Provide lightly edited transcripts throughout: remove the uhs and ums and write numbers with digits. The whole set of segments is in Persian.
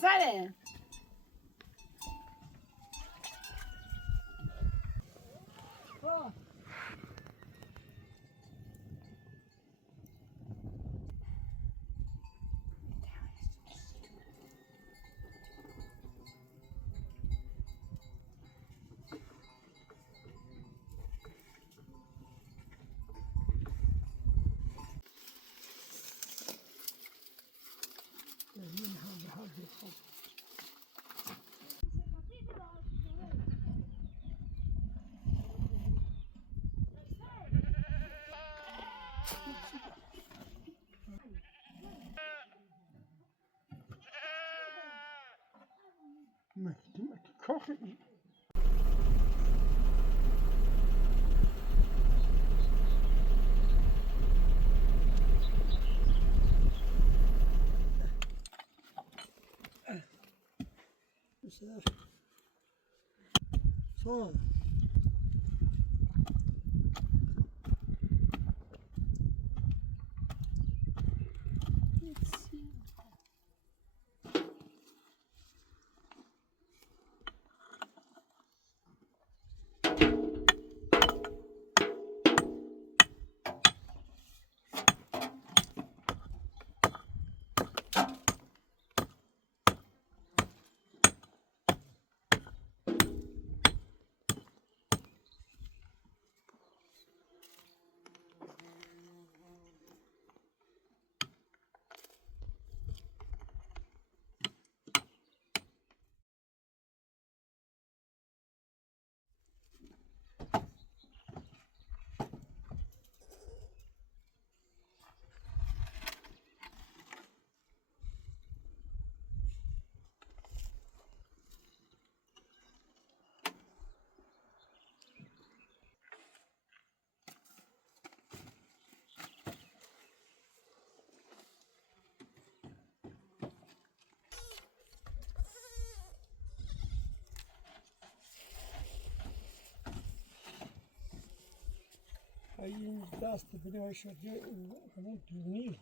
سره. kochen. So. این دست بده شده همون دونی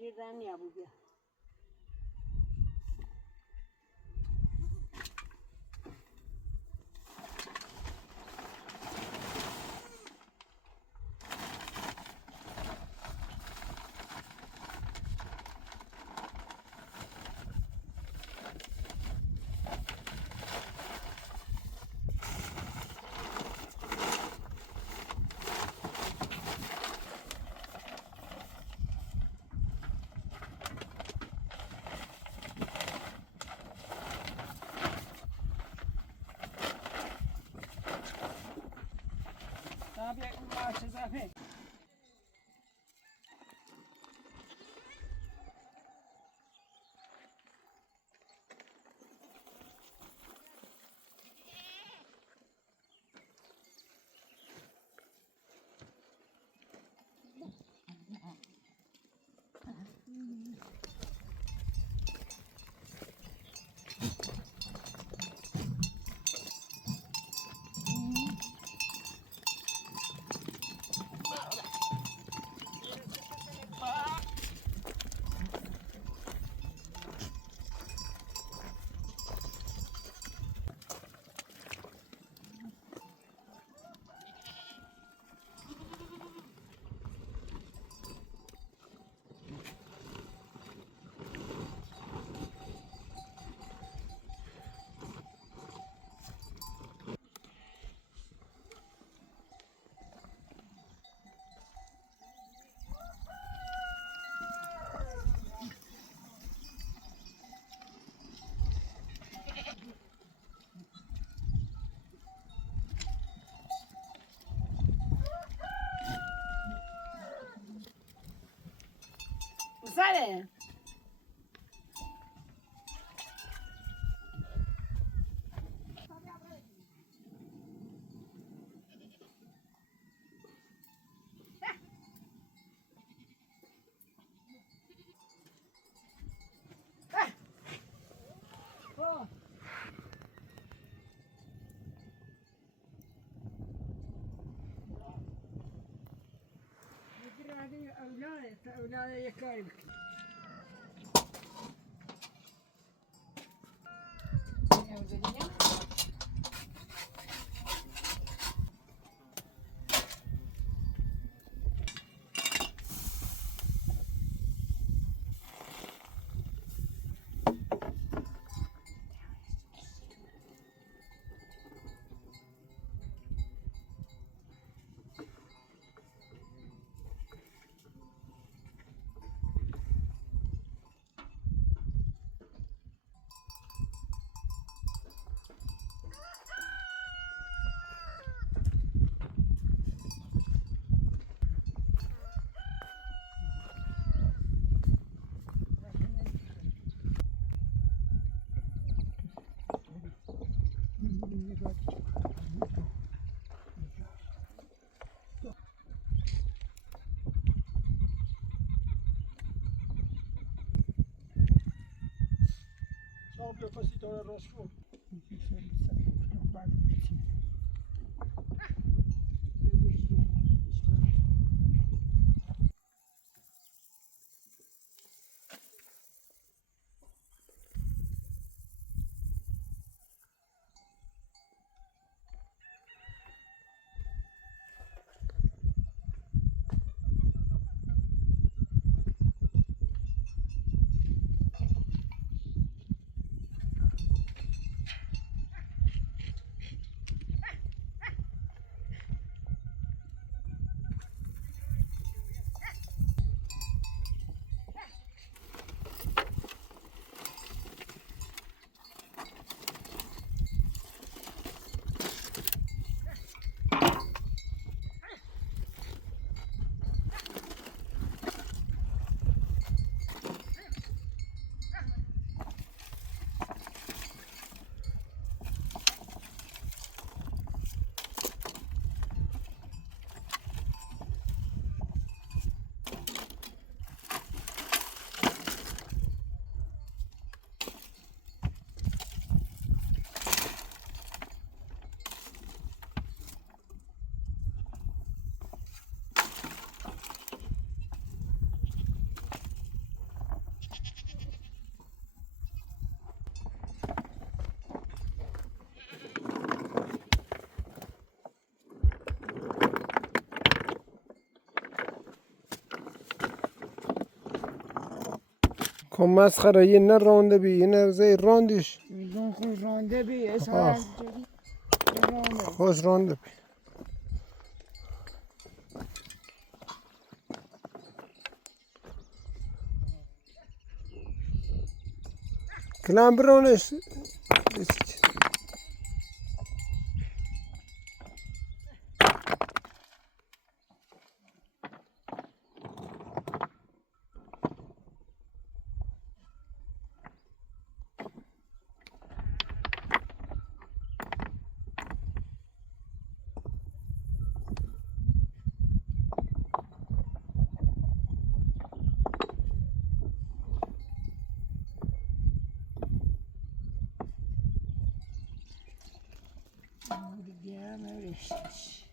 Girden ya bu bir. Tabii maaşı zaten. Sare. Oh. هذه أولاد يكاين. Semble facile dans la rançon. خب مسخره یه نه رانده بی یه نه زی راندیش میدون خوش رانده بی آه. اصلا رانده خوش رانده بی کلام برانش دیگه نوشتش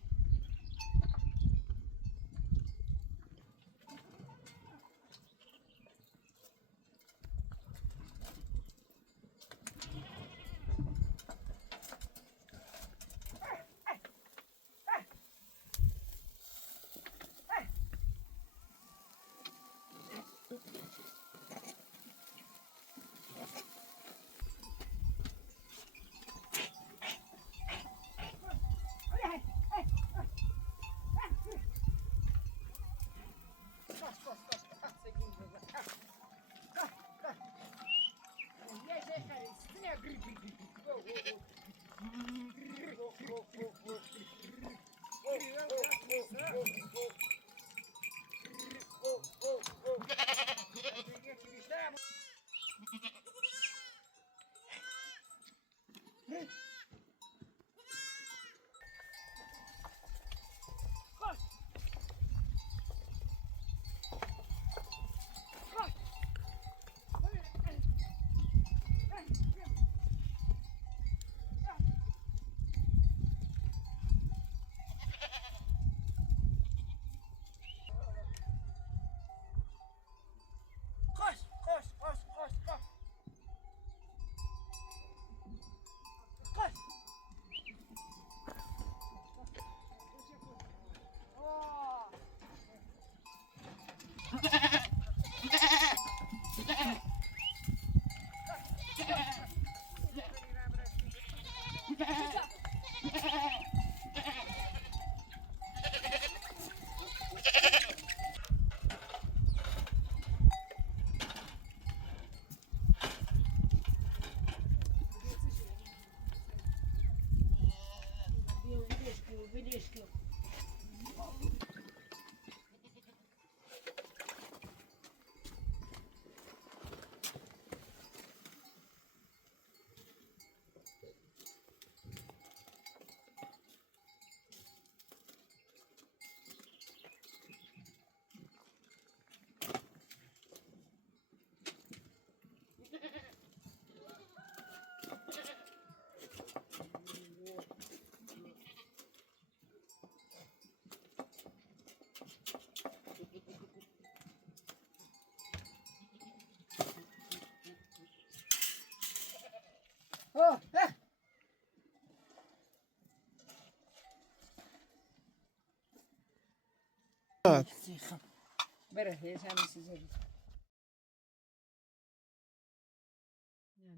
بره هیچ همین چیزی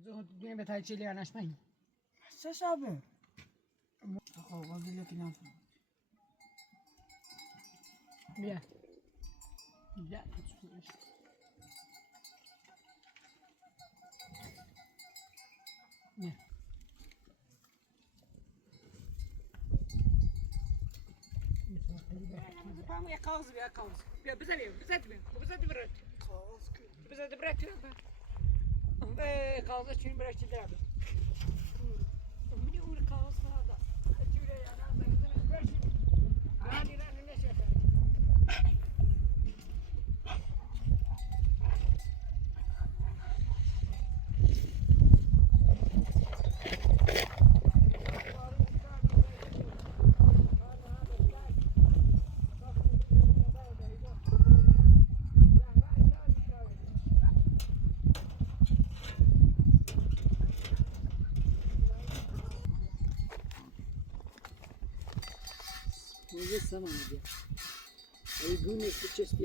زود بیم به تای چیلی آنش پایین سه شبه خب قاضی لکی نفهم بیا بیا بیا Πάμε για καούζι, για καούζι. Πια, μπεζάρι, μπεζάρι βρέτη. Μπεζάρι βρέτη. Καούζι, τσιν βρέτη δράβη. Μην ουρ καούζι νάδα. Τσιρέ, ανάδα, δεν βρέτη. Ράνι, ράνι, ναι, σε φέρει. Może sama mówię. A i gumy w czestii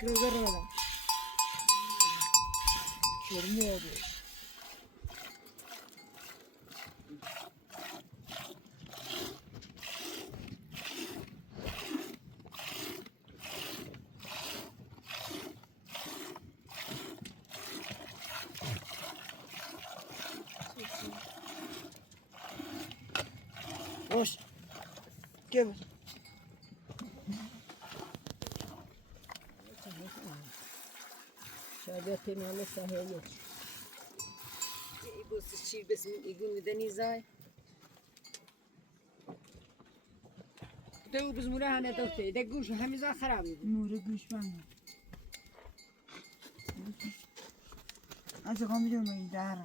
Kırılır adam. Görünüyor abi. Hoş. Gel. شاید تنها سهیه. ایگو سشیر بسم ایگو ندنی زای. تو بزموره هنه دوسته. دگوش همیزا خرابی. نور گوش بند. از قام جو می داره.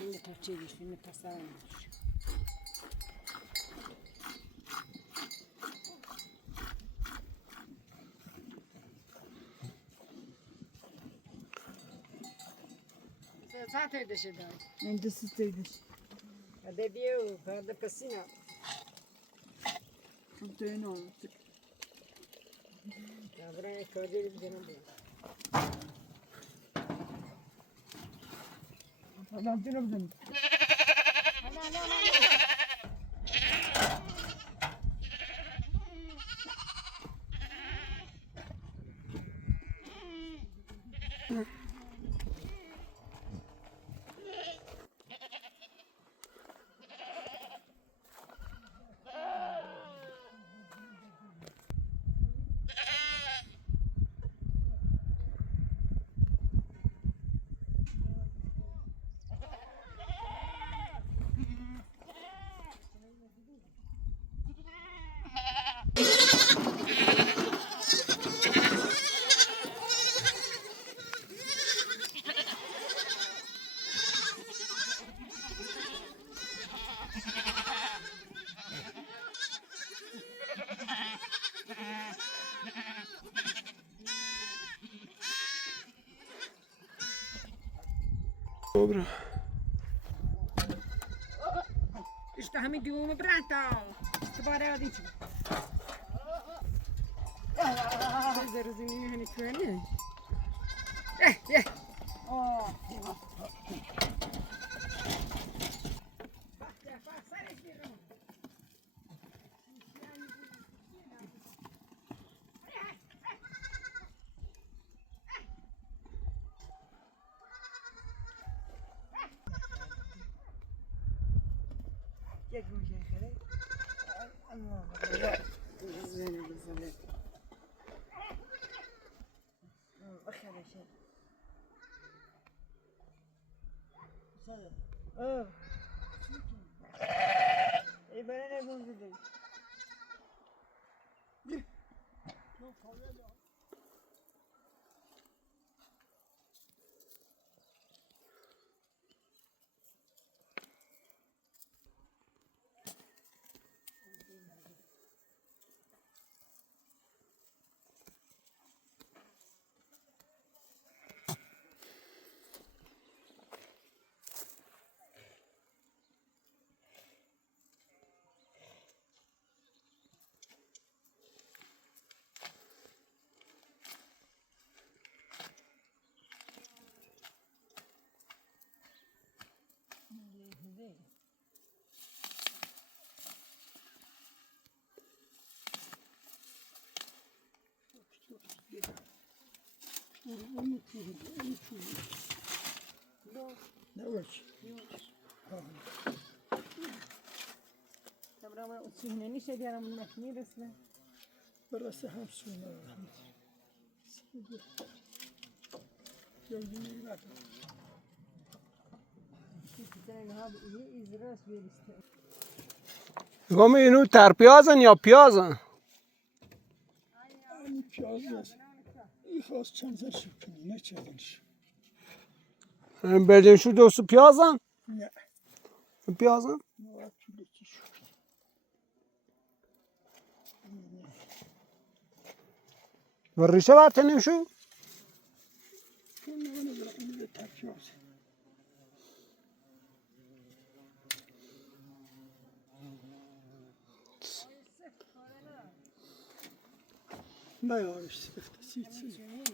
این ترچه بیش این تصاویر. ساعت دشه دار. این دست تیدش. هده بیو هده پسینا. خب تو اینو. برای کاری بزنم بیام. adam tine bzin. Dobra. İşte همین دیوونه برانتا. استباره آدیچ. زرزینی هنی توانی. اه. یک گوشه خیلی. زنه بزنه. بخیره شد. ساده. ای برای نگون دیدی. Ne var ki? Tamam ama uçuğuna ne şey diyelim bunun ne resmen. Burası hem suyuna hem gördüğünü bak. Sen ha iyi izras veriste. Gom اینو تر پیازن یا پیازن؟ Hani piyaz yaz. İhaz çanzer şıkkın. Ne çevirmiş? برجن شو دوستو پیازن؟ Ne? پیازن؟ Ne var ki şu? و ریشه برته نمیشو؟ Şunu onu da onu da terpiyaz. ما يعرفش سفت سيت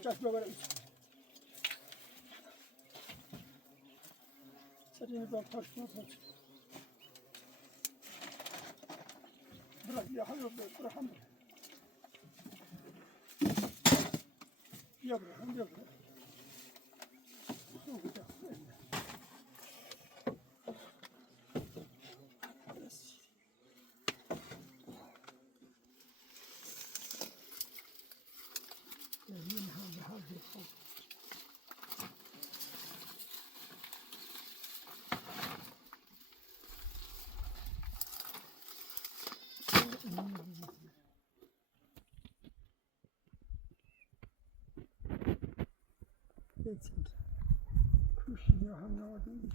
جات بابا سرين بابا فرش ما فرش برا يا حبيبي برا حمد يا برا يا برا Kuş ya hamle var değil mi?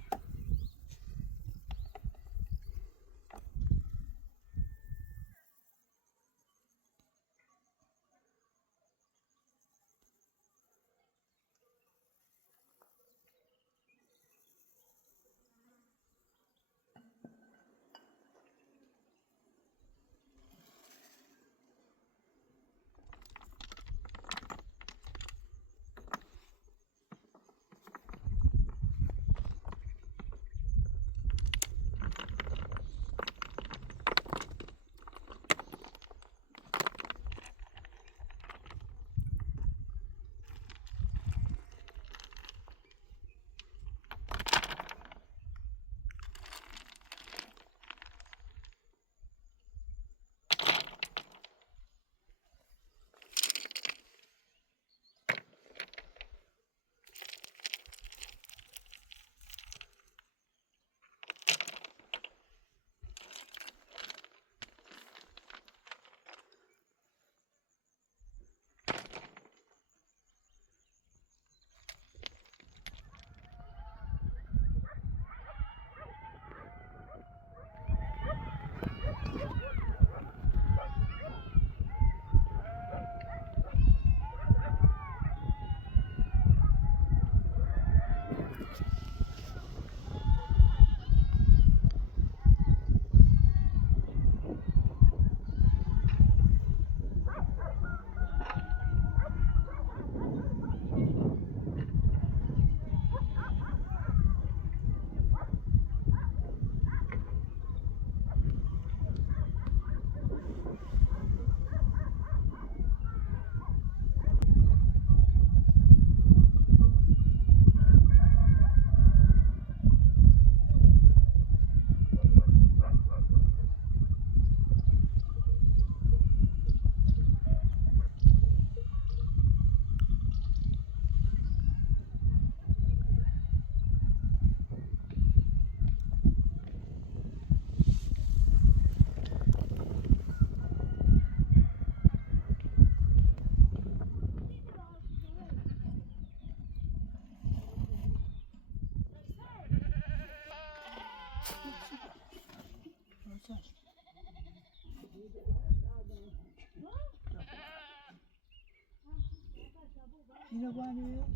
Yine bana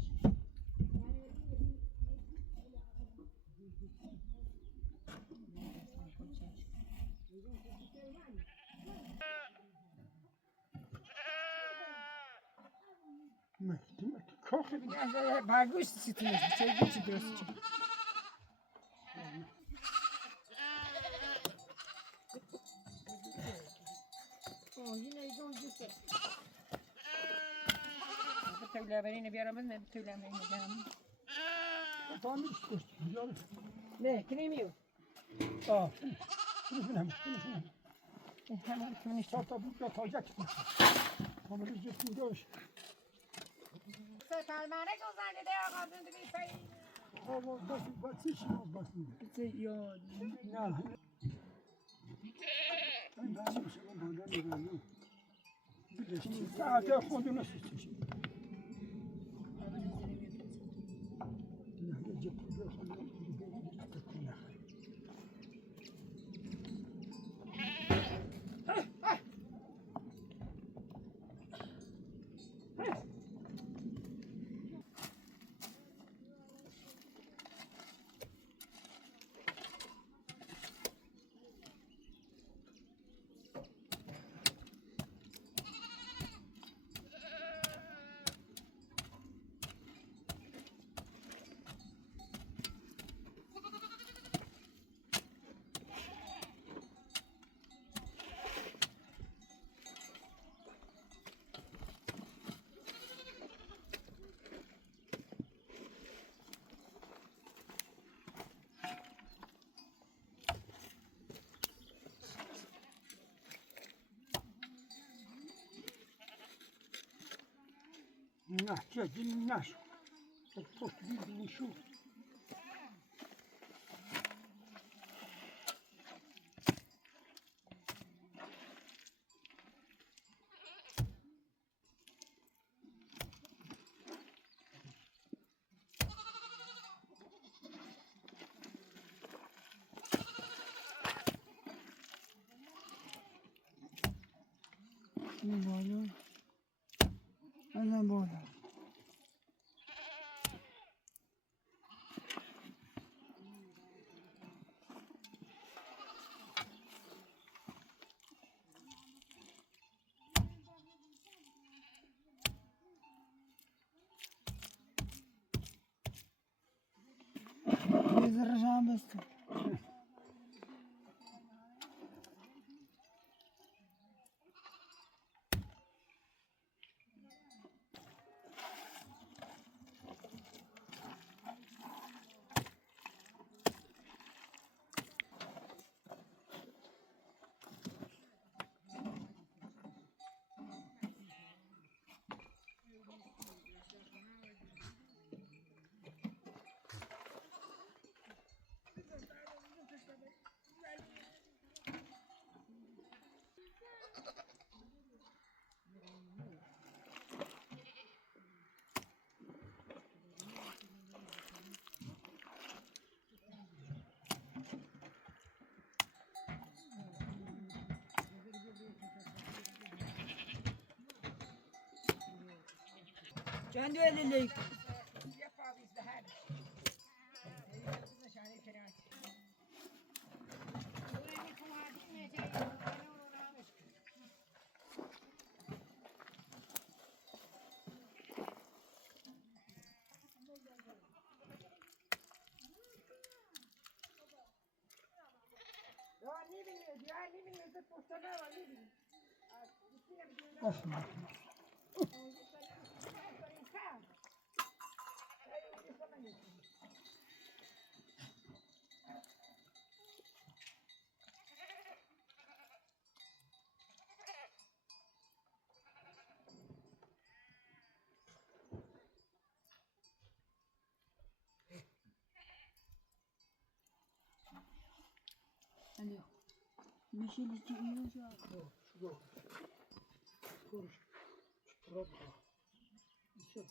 kochen. Bij Augustus zitten we, twee beetje brustje. Oh, yine yolcusu. Bu tüylerini bir aramız ne tüylerini bir aramız. Tamir istiyorsun. Güzel. Ne, kremi yok. Aa. Bunu Hemen kimin işte. Hatta burada kalacak çıkmış. Ama biz gittin görüş. Fermane gözlerinde de ağzını bir şey. Hava basın basın basın. Bize yok. Ne? Ben şimdi sana buradan geliyorum. Bir de şimdi sadece kodunu istiyorsun. Ne gece burada Nahçedin naş. Çok bir buluşu. Ne böyle? Ana böyle. Bezireceğim beste. Kendi eliyle. Alo. Meşeli çıkıyor ya. Şurada. Konuş. Şurada. İşte.